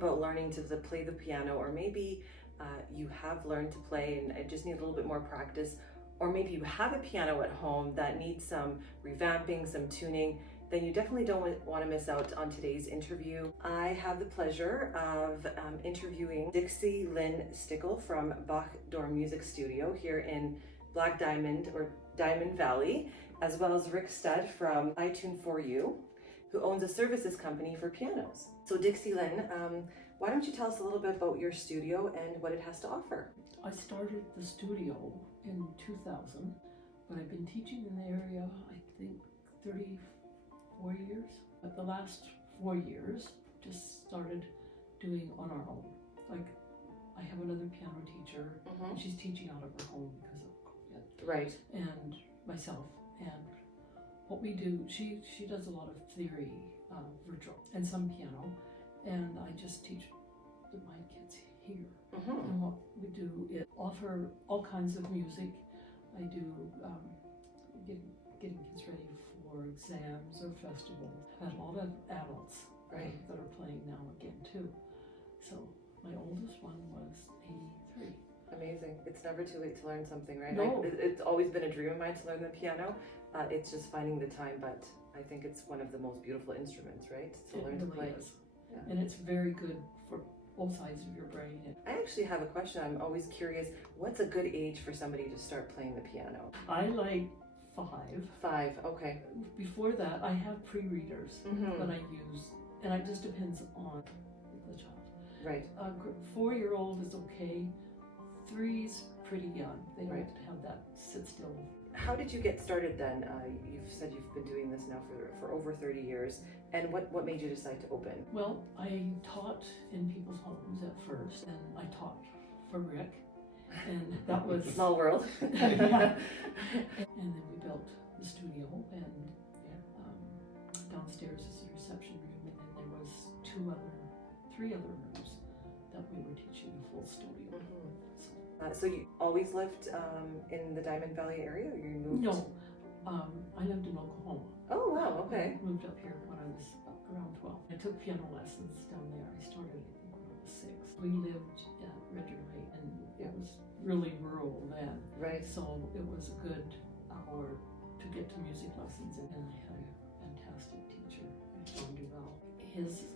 about learning to play the piano, or maybe you have learned to play and just need a little bit more practice, or maybe you have a piano at home that needs some revamping, some tuning, then you definitely don't want to miss out on today's interview. I have the pleasure of interviewing Dixie-Lynn Stickel from Bach Door Music Studio here in Black Diamond or Diamond Valley, as well as Rick Studd from ITune for You, who owns a services company for pianos. So Dixie-Lynn, why don't you tell us a little bit about your studio and what it has to offer? I started the studio in 2000, but I've been teaching in the area, I think, 34 years. But the last 4 years, just started doing on our own. Like, I have another piano teacher, and she's teaching out of her home because of COVID. Right. And myself. And what we do, she does a lot of theory, virtual, and some piano, and I just teach my kids here. And what we do is offer all kinds of music. I do getting kids ready for exams or festivals. I have a lot of adults that are playing now again too. So my oldest one was 83. Amazing. It's never too late to learn something, right? No. It's always been a dream of mine to learn the piano. It's just finding the time, but I think it's one of the most beautiful instruments, right? To learn to play. Is. Yeah. And it's very good for both sides of your brain. I actually have a question. I'm always curious. What's a good age for somebody to start playing the piano? I like 5. 5, okay. Before that, I have pre-readers that I use, and it just depends on the child. Right. 4-year-old is okay. 3's pretty young. They don't have that sit still. How did you get started then? You've said you've been doing this now for over 30 years. And what made you decide to open? Well, I taught in people's homes at first, and I taught for Rick, and that was small world. Yeah. And then we built the studio, and downstairs is the reception room, and then there was 3 other rooms that we were teaching a full studio. So you always lived in the Diamond Valley area, or you moved? No, I lived in Oklahoma. Oh wow, okay. I moved up here when I was around 12. I took piano lessons down there. I started, I think, when I was 6. We lived at Ridgeway, and it was really rural then. Right. So it was a good hour to get to music lessons, and I had a fantastic teacher, John Duval. His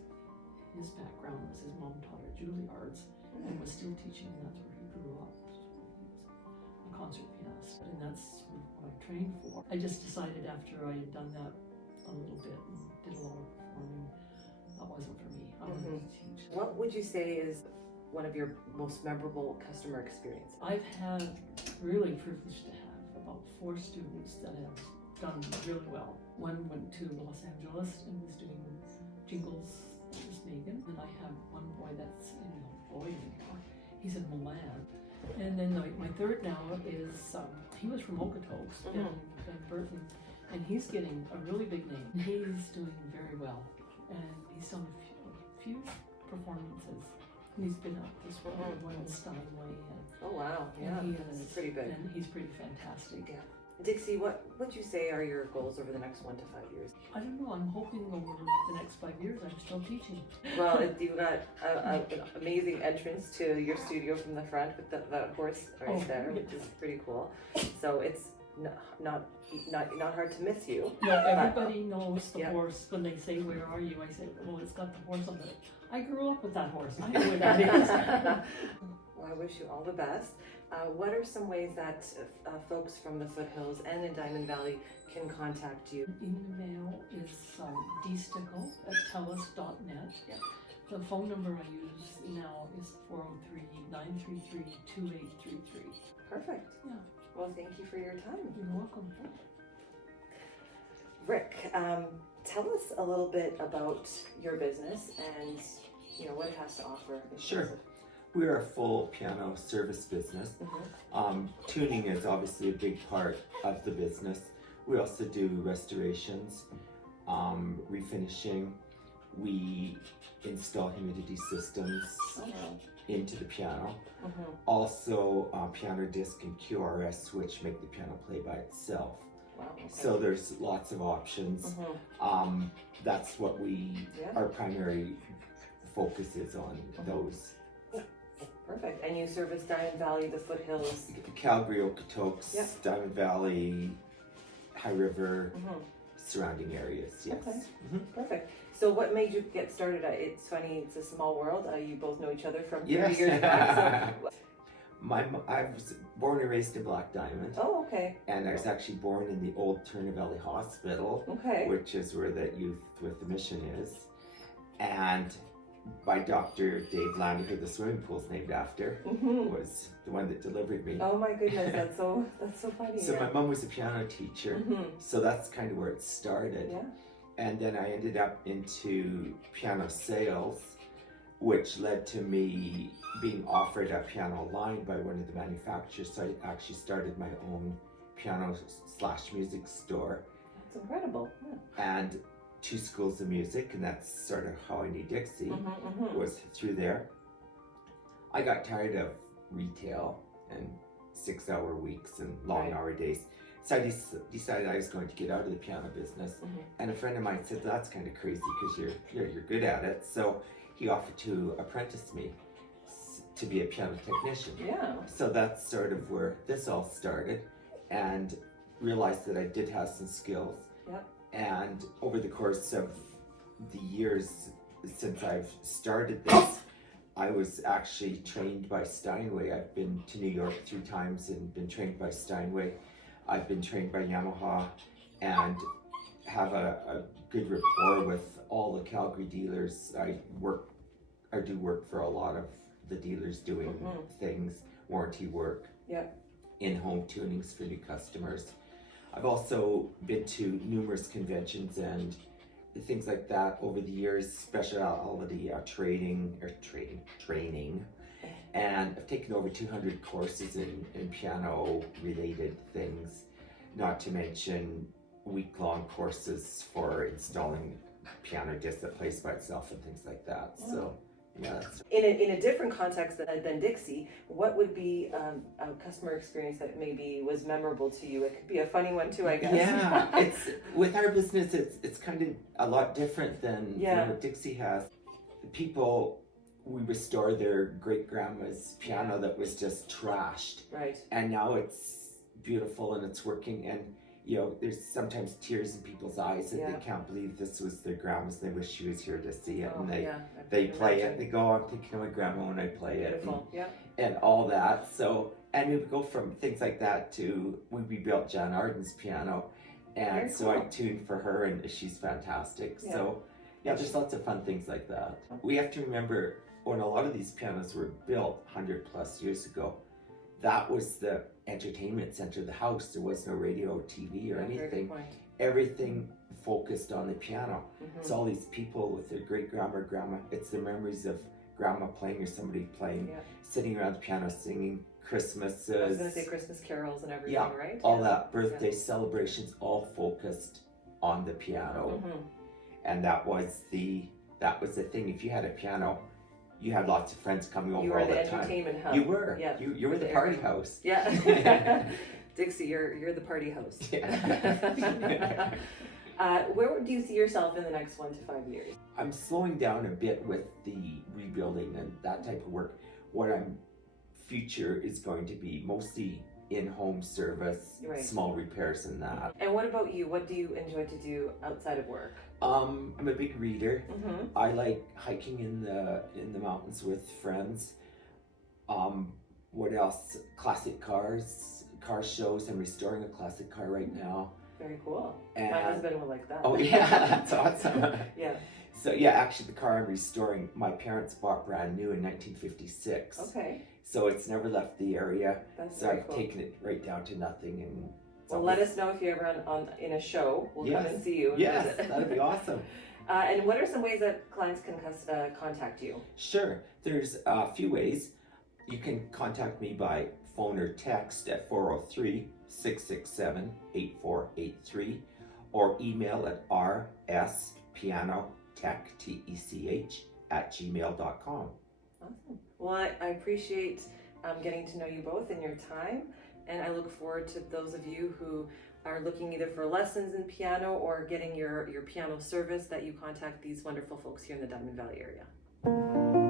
background was his mom taught at Juilliard's and was still teaching, and that's where he grew up. So he was a concert pianist, and that's what I trained for. I just decided after I had done that a little bit and did a lot of performing, that wasn't for me. I wanted to teach. What would you say is one of your most memorable customer experiences? I've had really privileged to have about 4 students that have done really well. One went to Los Angeles and was doing jingles. That was Megan. And I have one boy that's he's in Milan. And then my third now is, he was from Okotoks in Burton, and he's getting a really big name. He's doing very well, and he's done a few performances. He's been up this Royal Steinway. Oh wow, yeah, that's pretty big. And he's pretty fantastic. Yeah. Dixie, what would you say are your goals over the next 1 to 5 years? I don't know, I'm hoping over the next 5 years I'm still teaching. Well, you've got an amazing entrance to your studio from the front with the horse there, which is pretty cool. So it's not hard to miss you. No, everybody knows the horse. When they say, "Where are you?" I say, "Well, it's got the horse on it." I grew up with that horse. I know where that is. Well, I wish you all the best. What are some ways that folks from the Foothills and in Diamond Valley can contact you? Email is dstickel@telus.net. Yeah. The phone number I use now is 403-933-2833. Perfect. Yeah. Well, thank you for your time. You're welcome. Rick, tell us a little bit about your business and what it has to offer. Sure. We're a full piano service business. Tuning is obviously a big part of the business. We also do restorations, refinishing. We install humidity systems into the piano. Also, PianoDisc and QRS, which make the piano play by itself. Wow, okay. So there's lots of options. That's what our primary focus is on those. Perfect. And you service Diamond Valley, the Foothills. Calgary, Okotoks, Yep. Diamond Valley, High River, Mhm. surrounding areas, yes. Okay. Mhm. Perfect. So what made you get started? It's funny, it's a small world. You both know each other from 30 Yes. years back. So. I was born and raised in Black Diamond, Oh, okay. and I was actually born in the old Turner Valley Hospital, Okay. which is where the Youth with the Mission is. And by Dr. Dave Lander, who the swimming pool's named after, Mhm. was the one that delivered me. Oh my goodness, that's so funny. So yeah. my mom was a piano teacher, Mhm. so that's kind of where it started. Yeah. And then I ended up into piano sales, which led to me being offered a piano line by one of the manufacturers. So I actually started my own piano/music store That's incredible. Yeah. and 2 schools of music, and that's sort of how I knew Dixie, Mhm. was through there. I got tired of retail and 6-hour weeks and long Right. hour days. So I decided I was going to get out of the piano business. Mhm. And a friend of mine said, that's kind of crazy because you're good at it. So he offered to apprentice me to be a piano technician. Yeah. So that's sort of where this all started, and realized that I did have some skills. Yep. And over the course of the years since I've started this, I was actually trained by Steinway. I've been to New York 3 times and been trained by Steinway. I've been trained by Yamaha and have a good rapport with all the Calgary dealers. I do work for a lot of the dealers doing Mhm. things, warranty work, Yep. in-home tunings for new customers. I've also been to numerous conventions and things like that over the years, specialty training, and I've taken over 200 courses in piano related things, not to mention week-long courses for installing piano disc that plays by itself and things like that. So yeah, that's In a different context than Dixie, what would be a customer experience that maybe was memorable to you? It could be a funny one too, I guess. Yeah, it's with our business. It's kind of a lot different than what Dixie has. People, we restore their great grandma's piano that was just trashed, Right. and now it's beautiful and it's working. And you know, there's sometimes tears in people's eyes that they can't believe this was their grandma's. They wish she was here to see it, and they play it. They go, oh, I'm thinking of my grandma when I play Beautiful. it. And all that. So, and we would go from things like that to we rebuilt Jan Arden's piano, and Very so I cool. tuned for her, and she's fantastic. Yeah. So, yeah, there's lots of fun things like that. We have to remember when a lot of these pianos were built 100+ years ago, that was the entertainment center of the house. There was no radio, TV, or Very good anything. point. Everything focused on the piano. Mhm. It's all these people with their great grandma. It's the memories of grandma playing or somebody playing, sitting around the piano singing Christmases. I was going to say Christmas carols and everything, Yeah, right? all that, birthday celebrations, all focused on the piano. Mhm. And that was the thing. If you had a piano, you had lots of friends coming over You were all the the time. entertainment hub. You were. Yeah. You were the party house. Yeah. Dixie, you're the party host. Yeah. Where do you see yourself in the next 1 to 5 years? I'm slowing down a bit with the rebuilding and that type of work. What I'm future is going to be mostly in-home service, Right. small repairs and that. And what about you? What do you enjoy to do outside of work? I'm a big reader. Mm-hmm. I like hiking in the mountains with friends. What else? Classic cars, car shows. I'm restoring a classic car right now. Very cool. And My husband will like that. oh yeah, that's awesome. Yeah. So yeah, actually the car I'm restoring, my parents bought brand new in 1956. Okay. So it's never left the area. That's So very I've cool. taken it right down to nothing. And Well, let us know if you're ever in a show. We'll come and see you. and Yes, visit. that'd be awesome. And what are some ways that clients can contact you? Sure. There's a few ways. You can contact me by phone or text at 403-667-8483 or email at rspianotech@gmail.com. Awesome. Well, I appreciate getting to know you both in your time, and I look forward to those of you who are looking either for lessons in piano or getting your piano service, that you contact these wonderful folks here in the Diamond Valley area. you.